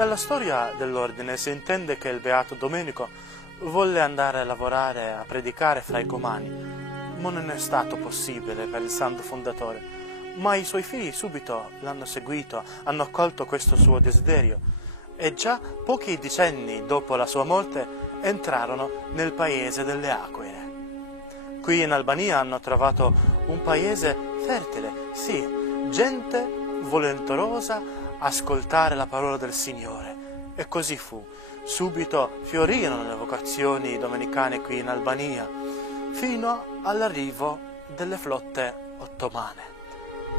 Dalla storia dell'ordine si intende che il beato Domenico volle andare a lavorare, a predicare fra i Comani, ma non è stato possibile per il santo fondatore. Ma i suoi figli subito l'hanno seguito, hanno accolto questo suo desiderio e già pochi decenni dopo la sua morte entrarono nel paese delle Aquile. Qui in Albania hanno trovato un paese fertile, sì, gente volenterosa ascoltare la parola del Signore. E così fu. Subito fiorirono le vocazioni domenicane qui in Albania, fino all'arrivo delle flotte ottomane.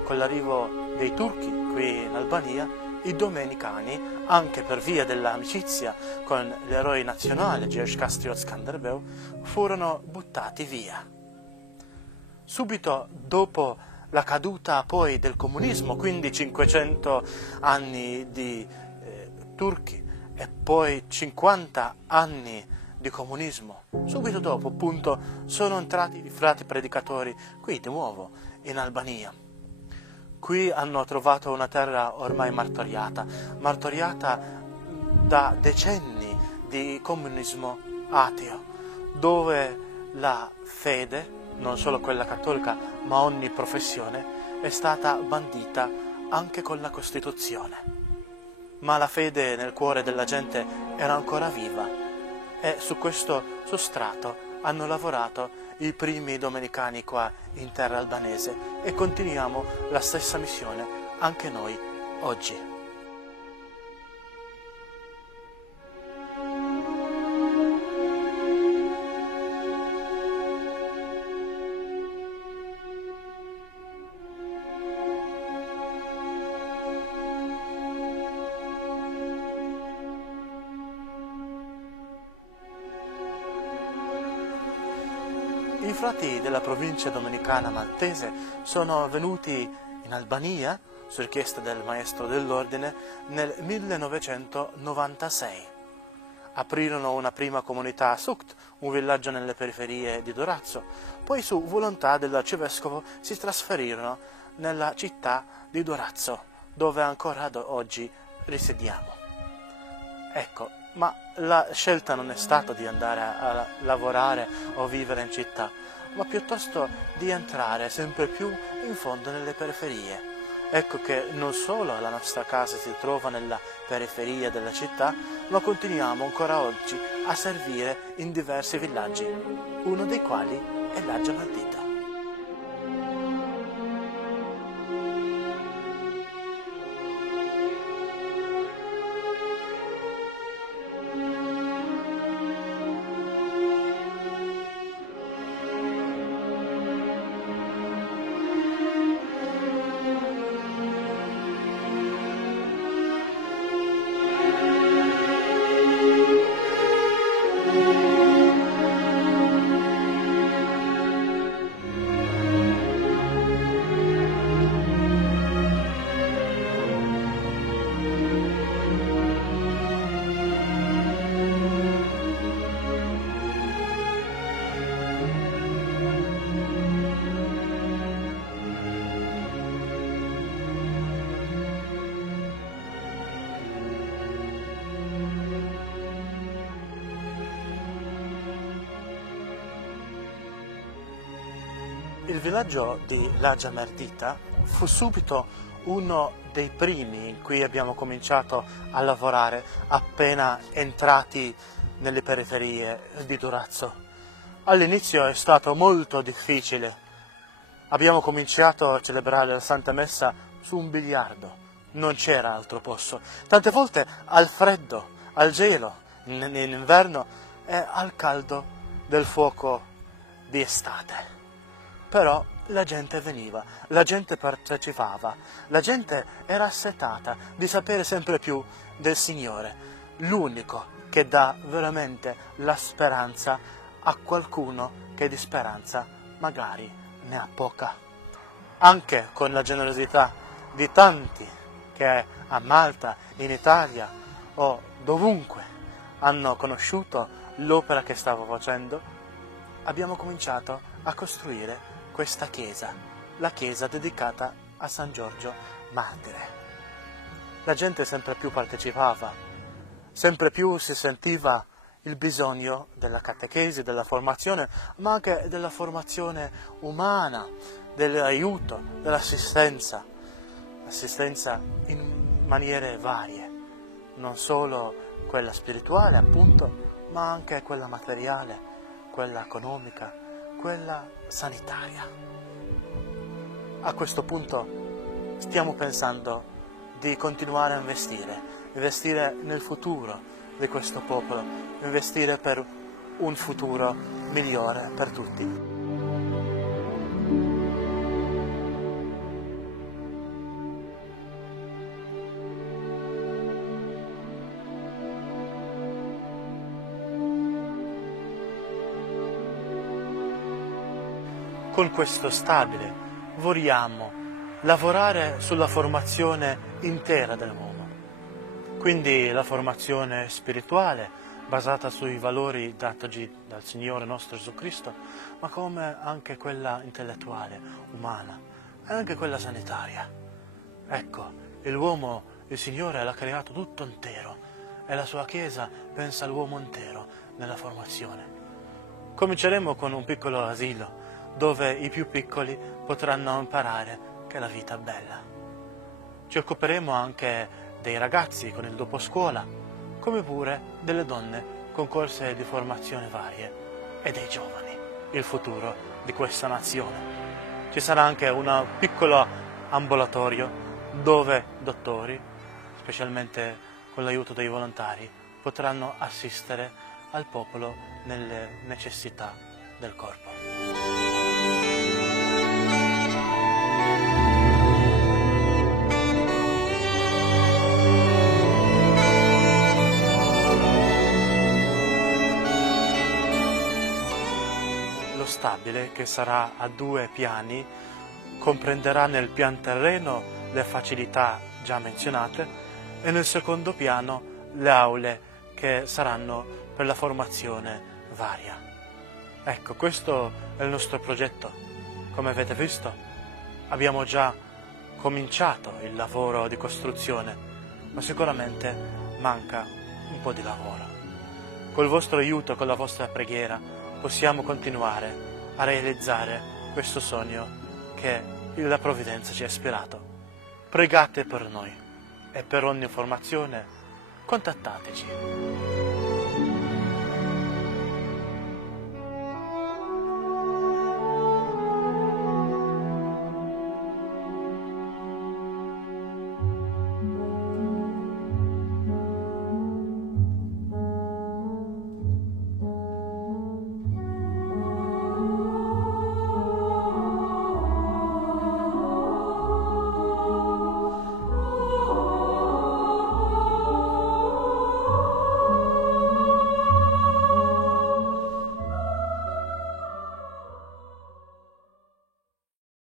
Con l'arrivo dei turchi qui in Albania, i domenicani, anche per via dell'amicizia con l'eroe nazionale George Castriot Skanderbeu, furono buttati via. Subito dopo la caduta poi del comunismo, quindi 500 anni di turchi e poi 50 anni di comunismo, subito dopo appunto sono entrati i frati predicatori qui di nuovo in Albania. Qui hanno trovato una terra ormai martoriata da decenni di comunismo ateo, dove la fede, non solo quella cattolica, ma ogni professione, è stata bandita anche con la Costituzione. Ma la fede nel cuore della gente era ancora viva e su questo sostrato hanno lavorato i primi domenicani qua in terra albanese e continuiamo la stessa missione anche noi oggi. I frati della provincia domenicana maltese sono venuti in Albania, su richiesta del maestro dell'ordine, nel 1996. Aprirono una prima comunità a Suct, un villaggio nelle periferie di Durazzo, poi su volontà dell'arcivescovo si trasferirono nella città di Durazzo, dove ancora ad oggi risiediamo. Ecco, ma la scelta non è stata di andare a lavorare o vivere in città, ma piuttosto di entrare sempre più in fondo nelle periferie. Ecco che non solo la nostra casa si trova nella periferia della città, ma continuiamo ancora oggi a servire in diversi villaggi, uno dei quali è l'Aggia Mardita. Il villaggio di l'Aggia Mardita fu subito uno dei primi in cui abbiamo cominciato a lavorare appena entrati nelle periferie di Durazzo. All'inizio è stato molto difficile. Abbiamo cominciato a celebrare la Santa Messa su un biliardo, non c'era altro posto. Tante volte al freddo, al gelo, in inverno e al caldo del fuoco di estate. Però la gente veniva, la gente partecipava, la gente era assetata di sapere sempre più del Signore, l'unico che dà veramente la speranza a qualcuno che di speranza magari ne ha poca. Anche con la generosità di tanti che a Malta, in Italia o dovunque hanno conosciuto l'opera che stavo facendo, abbiamo cominciato a costruire questa chiesa, la chiesa dedicata a San Giorgio Martire. La gente sempre più partecipava, Sempre più si sentiva il bisogno della catechesi, della formazione, ma anche della formazione umana, dell'aiuto, dell'assistenza, assistenza in maniere varie, non solo quella spirituale appunto, ma anche quella materiale, quella economica, quella sanitaria. A questo punto stiamo pensando di continuare a investire nel futuro di questo popolo, investire per un futuro migliore per tutti. Con questo stabile vogliamo lavorare sulla formazione intera dell'uomo. Quindi la formazione spirituale basata sui valori datoci dal Signore nostro Gesù Cristo, ma come anche quella intellettuale, umana, e anche quella sanitaria. Ecco, l'uomo, il Signore l'ha creato tutto intero e la sua Chiesa pensa all'uomo intero nella formazione. Cominceremo con un piccolo asilo, dove i più piccoli potranno imparare che la vita è bella. Ci occuperemo anche dei ragazzi con il doposcuola, come pure delle donne con corsi di formazione varie e dei giovani, il futuro di questa nazione. Ci sarà anche un piccolo ambulatorio dove dottori, specialmente con l'aiuto dei volontari, potranno assistere al popolo nelle necessità del corpo. Lo stabile, che sarà a 2 piani, comprenderà nel pian terreno le facilità già menzionate e nel secondo piano le aule che saranno per la formazione varia. Ecco, questo è il nostro progetto. Come avete visto, abbiamo già cominciato il lavoro di costruzione, ma sicuramente manca un po' di lavoro. Col vostro aiuto, con la vostra preghiera, possiamo continuare a realizzare questo sogno che la Provvidenza ci ha ispirato. Pregate per noi e per ogni informazione contattateci.